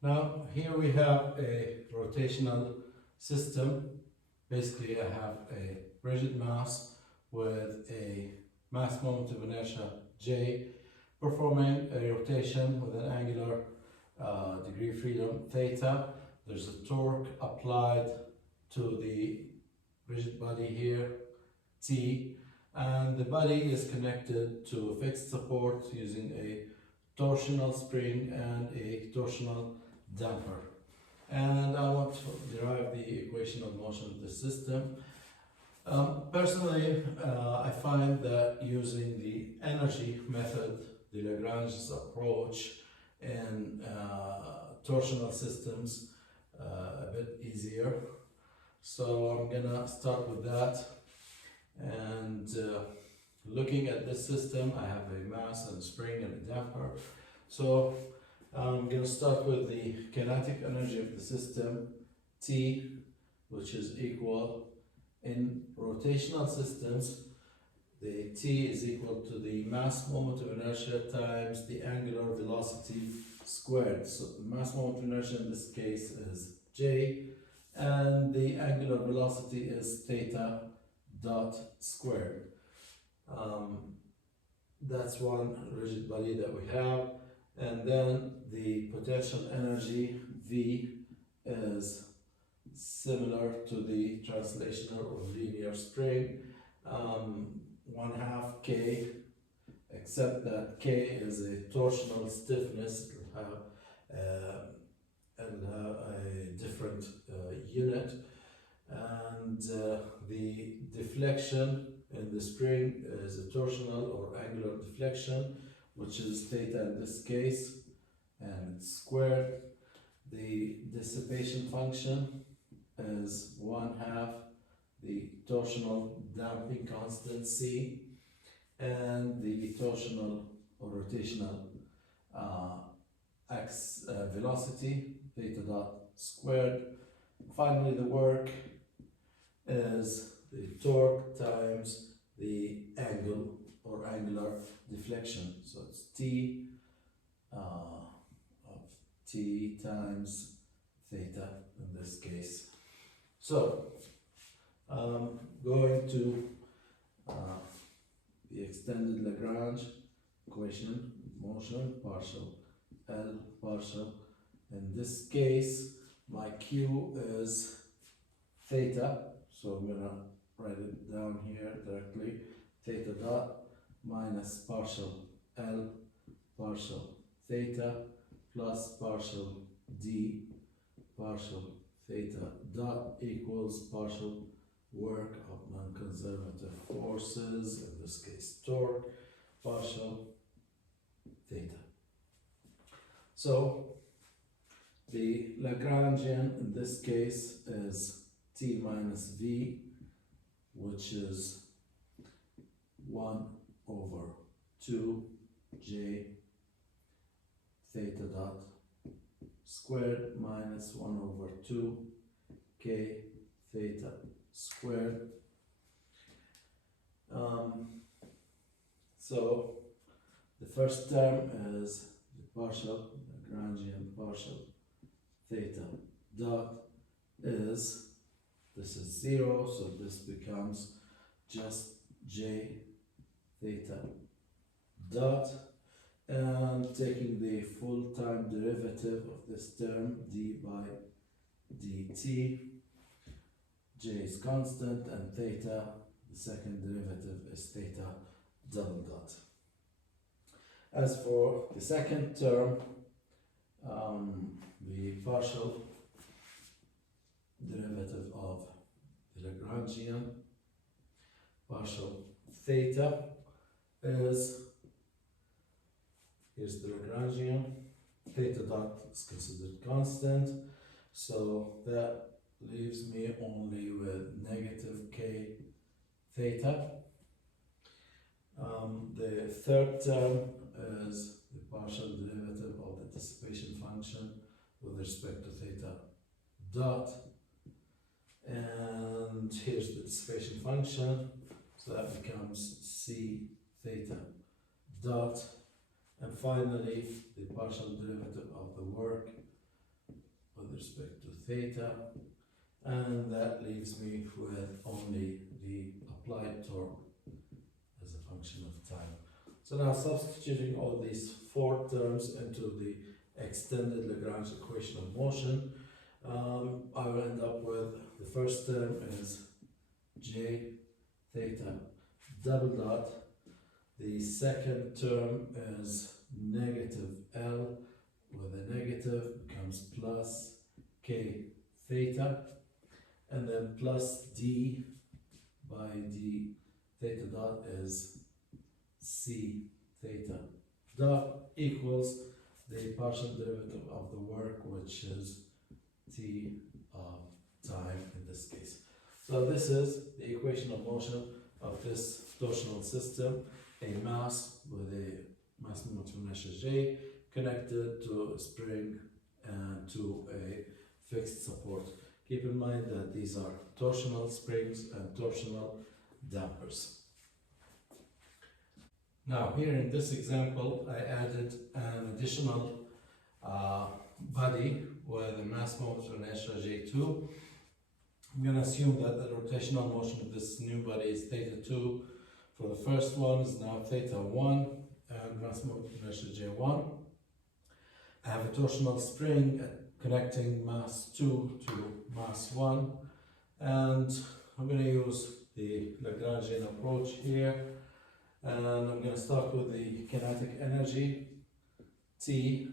Now here we have a rotational system. Basically I have a rigid mass with a mass moment of inertia J performing a rotation with an angular degree of freedom theta. There's a torque applied to the rigid body here T, and the body is connected to a fixed support using a torsional spring and a torsional damper. And I want to derive the equation of motion of the system. Personally, I find that using the energy method, the Lagrange's approach in torsional systems, a bit easier. So I'm gonna start with that. And looking at this system, I have a mass and a spring and a damper. So I'm going to start with the kinetic energy of the system, T, which is equal in rotational systems. The T is equal to the mass moment of inertia times the angular velocity squared. So the mass moment of inertia in this case is J, and the angular velocity is theta dot squared. That's one rigid body that we have. And then the potential energy V is similar to the translational or linear spring, 1/2 K, except that K is a torsional stiffness. It'll have a different unit, and the deflection in the spring is a torsional or angular deflection, which is theta in this case, and it's squared. The dissipation function is 1/2 the torsional damping constant C, and the torsional or rotational velocity, theta dot squared. Finally, the work is the torque times the angle or angular deflection. So it's T of T times theta in this case. So going to the extended Lagrange equation, motion, partial L, partial. In this case, my Q is theta, so I'm gonna write it down here directly. Theta dot minus partial L partial theta plus partial D partial theta dot equals partial work of non-conservative forces, in this case torque, partial theta. So the Lagrangian in this case is T minus V, which is 1/2 J theta dot squared minus 1/2 K theta squared. So the first term is the partial Lagrangian partial theta dot is, this is 0, so this becomes just J theta dot, and taking the full time derivative of this term, d by dt, J is constant, and theta, the second derivative, is theta double dot. As for the second term, the partial derivative of the Lagrangian partial theta is, here's the Lagrangian, theta dot is considered constant, so that leaves me only with negative K theta. The third term is the partial derivative of the dissipation function with respect to theta dot, and here's the dissipation function, so that becomes C theta dot, and finally the partial derivative of the work respect to theta, and that leaves me with only the applied torque as a function of time. So now substituting all these four terms into the extended Lagrange equation of motion, I will end up with the first term is j theta double dot. The second term is negative L, with a negative becomes plus k theta, and then plus d by d theta dot is c theta dot equals the partial derivative of the work, which is t of time in this case. So this is the equation of motion of this torsional system, a mass with a mass moment of inertia J connected to a spring and to a fixed support. Keep in mind that these are torsional springs and torsional dampers. Now here in this example, I added an additional body with a mass moment of inertia J2. I'm going to assume that the rotational motion of this new body is theta 2. For the first one is now theta 1 and mass moment of inertia J1. I have a torsional spring connecting mass 2 to mass 1, and I'm going to use the Lagrangian approach here, and I'm going to start with the kinetic energy T,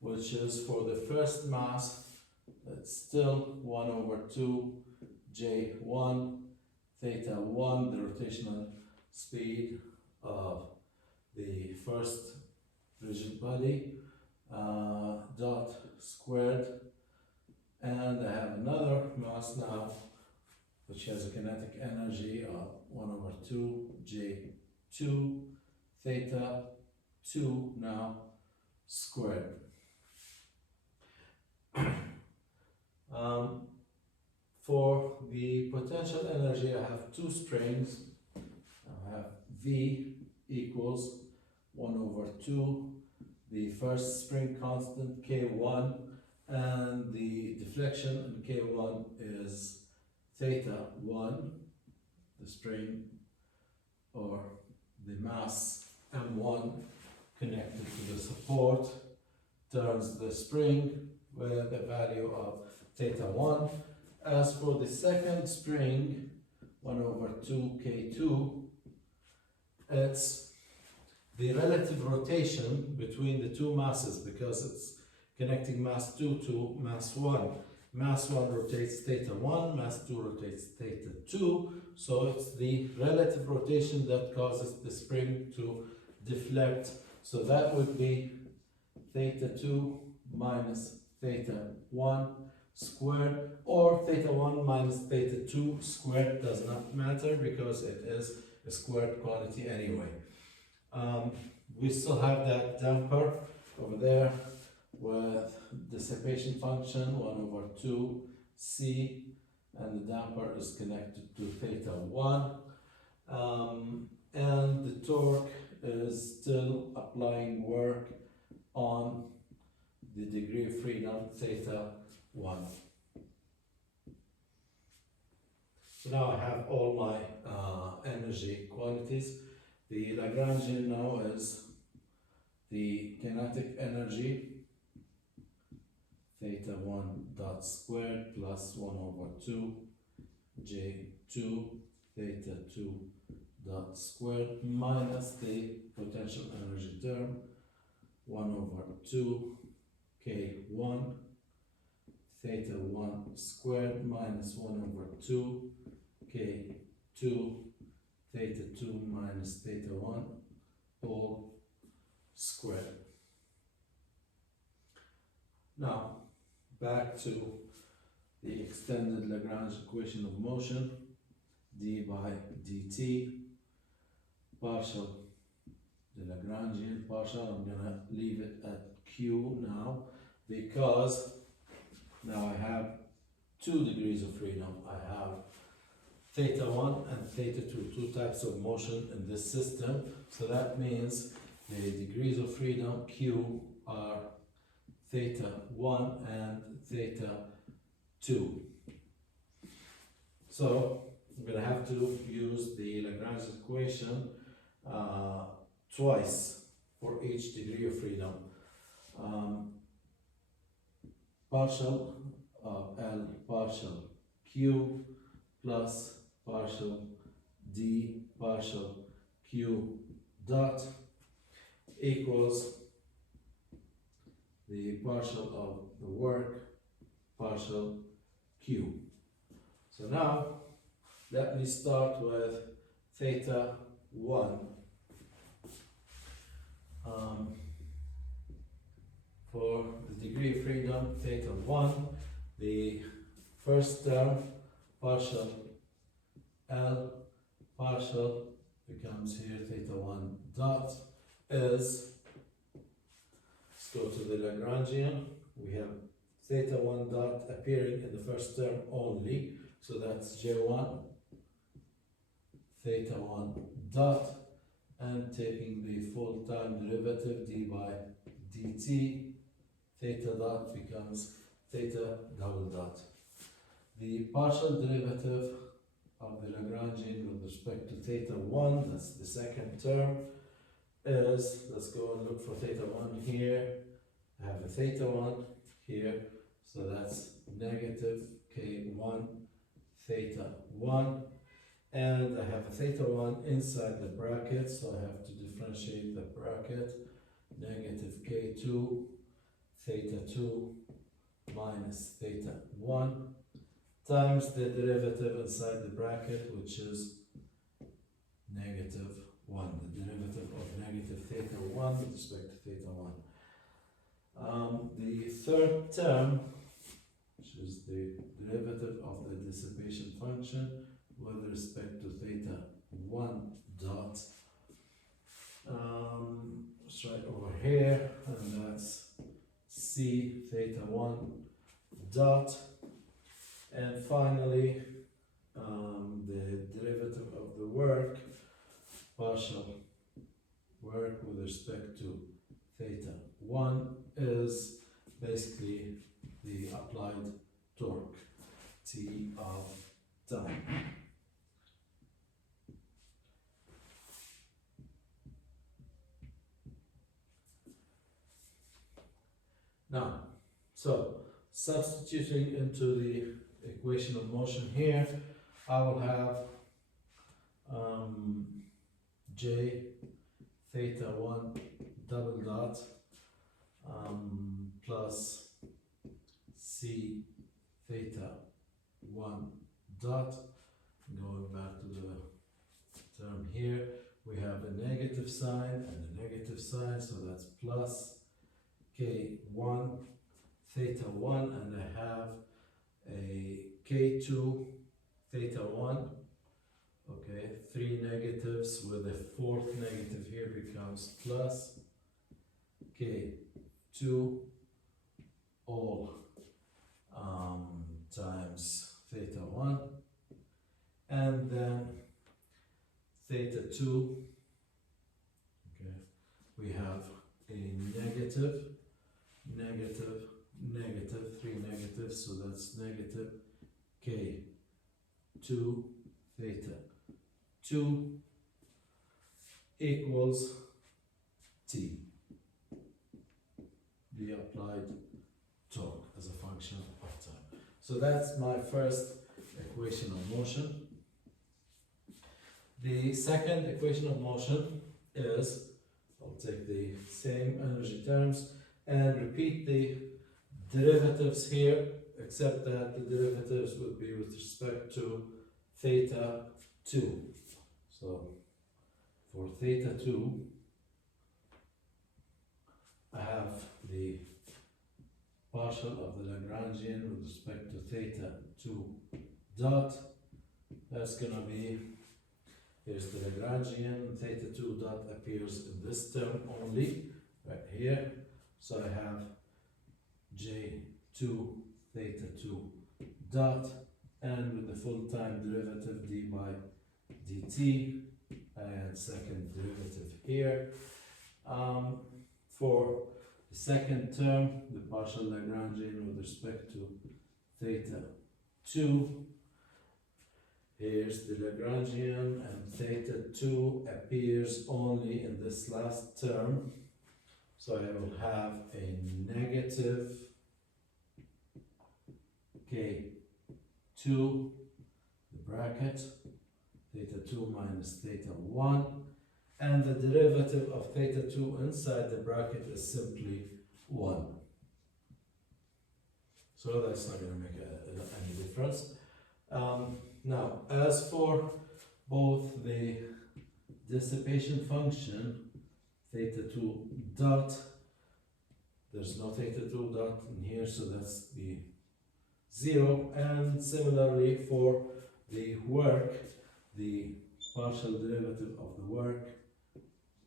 which is for the first mass, it's still 1 over 2 J1 theta 1, the rotational speed of the first rigid body, dot squared, and I have another mass now which has a kinetic energy of 1 over 2 J2 theta 2 now squared. For the potential energy, I have two springs. I have V equals 1 over 2, the first spring constant K1, and the deflection in K1 is theta 1, the spring or the mass M1 connected to the support turns the spring with a value of theta 1. As for the second spring, 1 over 2 K2, it's the relative rotation between the two masses, because it's connecting mass 2 to mass 1. Mass 1 rotates theta 1, mass 2 rotates theta 2, so it's the relative rotation that causes the spring to deflect. So that would be theta 2 minus theta 1 squared, or theta 1 minus theta 2 squared, does not matter because it is a squared quantity anyway. We still have that damper over there with dissipation function 1 over 2 C, and the damper is connected to theta 1, and the torque is still applying work on the degree of freedom theta 1. So now I have all my energy quantities. The Lagrangian now is the kinetic energy theta 1 dot squared plus 1 over 2 J2 theta 2 dot squared minus the potential energy term 1 over 2 K1 theta 1 squared minus 1 over 2 K2 theta 2 minus theta 1 all squared. Now back to the extended Lagrange equation of motion, d by dt, partial, the Lagrangian partial, I'm going to leave it at q now, because now I have 2 degrees of freedom. I have theta 1 and theta 2, two types of motion in this system. So that means the degrees of freedom q are theta 1 and theta 2. So I'm going to have to use the Lagrange equation twice for each degree of freedom. Partial L partial Q plus partial D partial Q dot equals the partial of the work partial Q. So now let me start with theta 1. For the degree of freedom, theta 1, the first term, partial L partial, becomes here theta 1 dot, is, let's go to the Lagrangian, we have theta 1 dot appearing in the first term only, so that's J1, theta 1 dot, and taking the full time derivative d by dt, theta dot becomes theta double dot. The partial derivative of the Lagrangian with respect to theta 1, that's the second term, is, let's go and look for theta 1 here. I have a theta 1 here, so that's negative k1 theta 1, and I have a theta 1 inside the bracket, so I have to differentiate the bracket, negative k2 theta 2 minus theta 1 times the derivative inside the bracket, which is negative 1, the derivative of negative theta 1 with respect to theta 1. The third term, which is the derivative of the dissipation function with respect to theta 1 dot, it's right over here, and that's c theta 1 dot. And finally, the derivative of the work, partial work with respect to theta 1, is basically the applied torque, T of time. Now, so substituting into the equation of motion here, I will have J theta 1 double dot plus C theta 1 dot. Going back to the term here, we have a negative sign and a negative sign, so that's plus K1 theta 1, and I have a K2 theta 1. Okay, 3 negatives with a fourth negative here becomes plus K2 all times theta 1, and then theta 2, okay, we have a negative, negative, negative, 3 negatives, so that's negative K2 theta 2 equals T, the applied torque as a function of time. So that's my first equation of motion. The second equation of motion is, I'll take the same energy terms and repeat the derivatives here, except that the derivatives would be with respect to theta 2. So for theta 2, I have the partial of the Lagrangian with respect to theta 2 dot. That's going to be, here's the Lagrangian, theta 2 dot appears in this term only, right here. So I have J2 theta 2 dot, and with the full time derivative d by dt, and second derivative here. For The second term, the partial Lagrangian with respect to theta 2. Here's the Lagrangian, and theta 2 appears only in this last term. So I will have a negative K2, the bracket, theta 2 minus theta 1, and the derivative of theta 2 inside the bracket is simply 1. So that's not going to make any difference. Now, as for both the dissipation function, theta 2 dot, there's no theta 2 dot in here, so that's the 0. And similarly for the work, the partial derivative of the work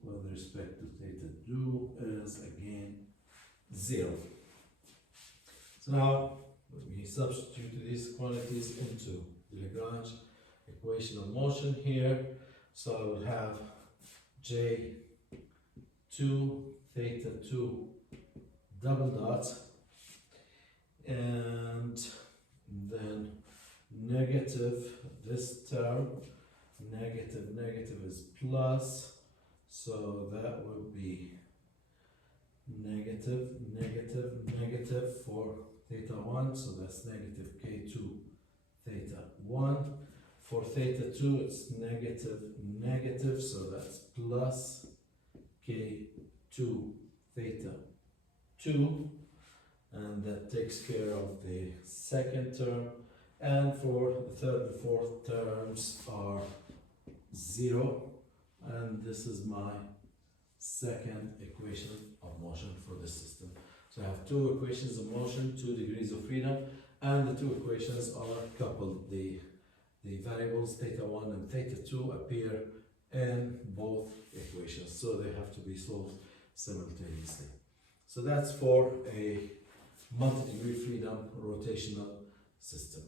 with respect to theta 2 is again 0. So now we substitute these quantities into the Lagrange equation of motion here. So I will have J2 theta 2 double dot, and then negative, this term, negative is plus, so that will be negative for theta 1, so that's negative K2 theta 1. For theta 2 it's negative, so that's plus K2 theta 2, and that takes care of the second term. And for the third and fourth terms are 0, and this is my second equation of motion for this system. So I have two equations of motion, 2 degrees of freedom, and the two equations are coupled. The variables theta 1 and theta 2 appear in both equations, so they have to be solved simultaneously. So that's for a multi-degree freedom rotational system.